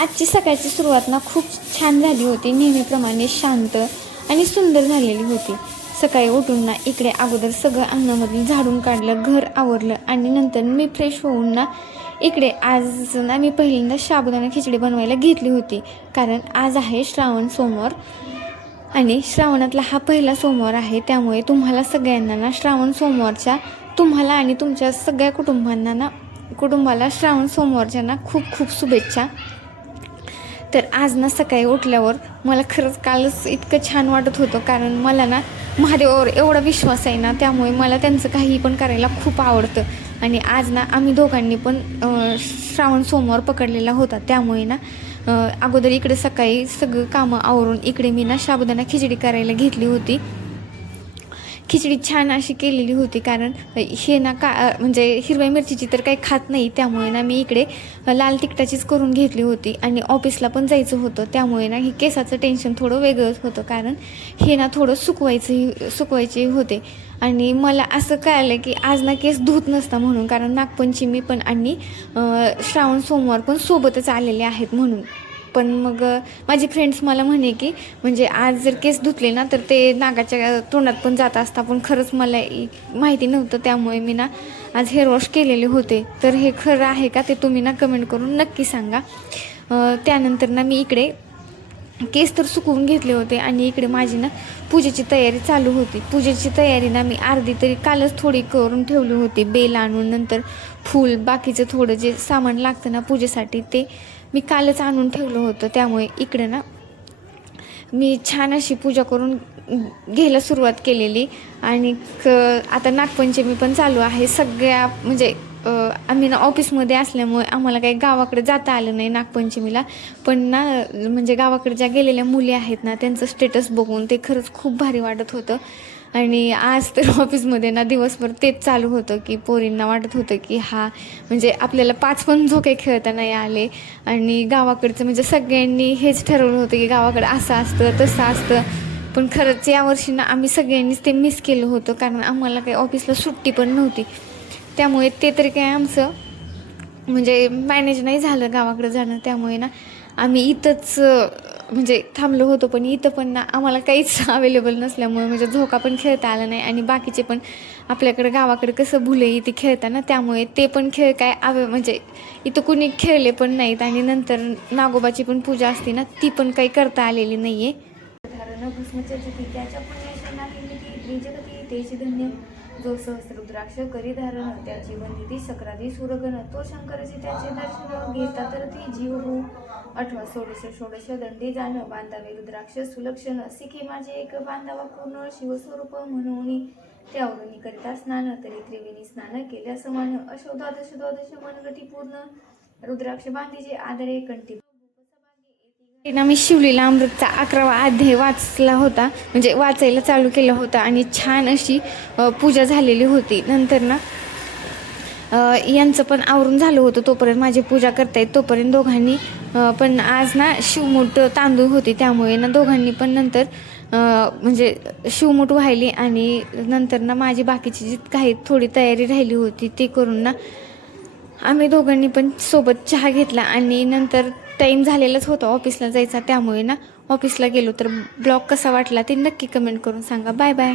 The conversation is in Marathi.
आजची सकाळची सुरुवात ना खूप छान झाली होती. नेहमीप्रमाणे शांत आणि सुंदर झालेली होती. सकाळी उठून ना इकडे अगोदर सगळं अंगणामधून झाडून काढलं, घर आवरलं आणि नंतर मी फ्रेश होऊन ना इकडे आज ना मी पहिल्यांदा साबुदाणा खिचडी बनवायला घेतली होती. कारण आज आहे श्रावण सोमवार आणि श्रावणातला हा पहिला सोमवार आहे. त्यामुळे तुम्हाला सगळ्यांना ना श्रावण सोमवारच्या तुम्हाला आणि तुमच्या सगळ्या कुटुंबाला श्रावण सोमवारच्या ना खूप खूप शुभेच्छा. तर आज ना सकाळी उठल्यावर मला खरंच कालच इतकं छान वाटत होतं. कारण मला ना महादेवावर एवढा विश्वास आहे ना, त्यामुळे मला त्यांचं काही पण करायला खूप आवडतं. आणि आज ना आम्ही दोघांनी पण श्रावण सोमवार पकडलेला होता. त्यामुळे ना अगोदर इकडे सकाळी सगळं कामं आवरून इकडे मी ना साबुदाणा खिचडी करायला घेतली होती. खिचडी छान अशी केलेली होती. कारण हे ना म्हणजे हिरव्या मिरचीची तर काही खात नाही. त्यामुळे ना मी इकडे लाल तिखटाचीच करून घेतली होती. आणि ऑफिसला पण जायचं होतं. त्यामुळे ना ही केसाचं टेन्शन थोडं वेगळंच होतं. कारण हे ना थोडं सुकवायचे होते. आणि मला असं कळलं की आज ना केस धुत नसता म्हणून. कारण नागपंचमी पण आणि श्रावण सोमवार पण सोबतच आलेले आहेत म्हणून. पण मग माझी फ्रेंड्स मला म्हणे की म्हणजे आज जर केस धुतले ना तर ते नागाच्या तोंडात पण जात असता. पण खरंच मला माहिती नव्हतं. त्यामुळे मी ना आज हेअर वॉश केलेले होते. तर हे खरं आहे का ते तुम्ही ना कमेंट करून नक्की सांगा. त्यानंतर ना मी इकडे केस तर सुकवून घेतले होते आणि इकडे माझी ना पूजेची तयारी चालू होती. पूजेची तयारी ना मी अर्धी तरी कालच थोडी करून ठेवली होती. बेल आणून नंतर फूल बाकीचं थोडं जे सामान लागतं ना पूजेसाठी ते मी कालच आणून ठेवलं होतं. त्यामुळे इकडे ना मी छान अशी पूजा करून घ्यायला सुरुवात केलेली. आणि आता नागपंचमी पण चालू आहे. सगळ्या म्हणजे आम्ही ना ऑफिसमध्ये असल्यामुळे आम्हाला काही गावाकडे जाता आलं नाही नागपंचमीला. पण ना म्हणजे गावाकडे ज्या गेलेल्या मुली आहेत ना त्यांचं स्टेटस बघून ते खरंच खूप भारी वाटत होतं. आणि आज तर ऑफिसमध्ये ना दिवसभर तेच चालू होतं की पोरींना वाटत होतं की म्हणजे आपल्याला 5 पण झोके खेळता नाही आले. आणि गावाकडचं म्हणजे सगळ्यांनी हेच ठरवलं होतं की गावाकडे असं असतं तसं असतं. पण खरंच यावर्षी ना आम्ही सगळ्यांनीच ते मिस केलं होतं. कारण आम्हाला काही ऑफिसला सुट्टी पण नव्हती. त्यामुळे ते तरी काय आमचं म्हणजे मॅनेज नाही झालं गावाकडे जाणं. त्यामुळे ना आम्ही इथंच म्हणजे थांबलो होतो. पण इथं पण ना आम्हाला काहीच अवेलेबल नसल्यामुळे म्हणजे झोका पण खेळता आला नाही. आणि बाकीचे पण आपल्याकडे गावाकडे कसं भुले इथे खेळताना त्यामुळे ते पण खेळ काय म्हणजे इथं कुणी खेळले पण नाहीत. आणि नंतर नागोबाची पण पूजा असते ना ती पण काही करता आलेली नाही आहे. जो सहस्रुद्राक्ष करी धारण त्याची वंदिती सक्रादी सुरगण तो शंकरची त्याचे दर्शन घेता तर ती जीव हो 8 षोडश दंडी जाण बांधावे रुद्राक्ष सुलक्षण सिखी माझे एक बांधावा पूर्ण शिवस्वरूप म्हणून त्यावरून करिता स्नान तरी त्रिवेणी स्नान केल्या समान अशोद्वादश मनगटी पूर्ण रुद्राक्ष बांधीचे आदरे कंठी. मी शिवलीला अमृतचा 11वा अध्याय वाचला होता. म्हणजे वाचायला चालू केला होता आणि छान अशी पूजा झालेली होती. नंतर ना यांचं पण आवरून झालं होतं. तोपर्यंत माझी पूजा करतायत तोपर्यंत दोघांनी पण आज ना शिवमूठ तांदूळ होती. त्यामुळे ना दोघांनी पण नंतर म्हणजे शिवमूठ व्हायली. आणि नंतर ना माझी बाकीची जी काही थोडी तयारी राहिली होती ती करून ना आम्ही दोघांनी पण सोबत चहा घेतला. आणि नंतर टाईम झालेलाच होता ऑफिसला जायचा. त्यामुळे ना ऑफिसला गेलो. तर ब्लॉग कसा वाटला ते नक्की कमेंट करून सांगा. Bye bye.